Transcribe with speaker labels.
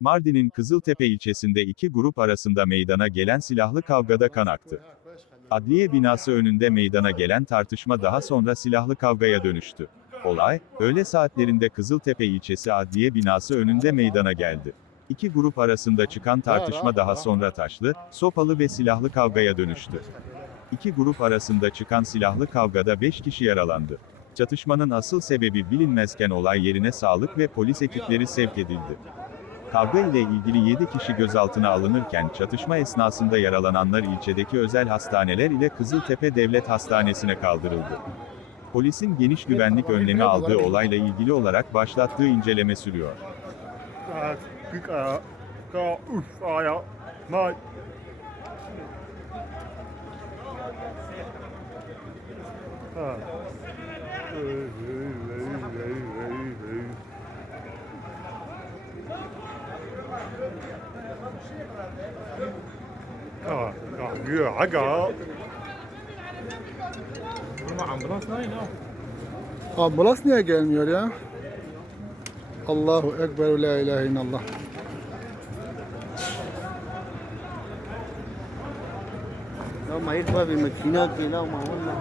Speaker 1: Mardin'in Kızıltepe ilçesinde iki grup arasında meydana gelen silahlı kavgada kan aktı. Adliye binası önünde meydana gelen tartışma daha sonra silahlı kavgaya dönüştü. Olay, öğle saatlerinde Kızıltepe ilçesi adliye binası önünde meydana geldi. İki grup arasında çıkan tartışma daha sonra taşlı, sopalı ve silahlı kavgaya dönüştü. İki grup arasında çıkan silahlı kavgada 5 kişi yaralandı. Çatışmanın asıl sebebi bilinmezken olay yerine sağlık ve polis ekipleri sevk edildi. Kavga ile ilgili 7 kişi gözaltına alınırken çatışma esnasında yaralananlar ilçedeki özel hastaneler ile Kızıltepe Devlet Hastanesi'ne kaldırıldı. Polisin geniş güvenlik önlemi aldığı olayla ilgili olarak başlattığı inceleme sürüyor.
Speaker 2: اه اه
Speaker 3: عقا Ambulans
Speaker 4: niye gelmiyor ya? Allahu Ekber La İlahe illallah.
Speaker 5: لو ما يطلع بالماكينات دي لو ما قلنا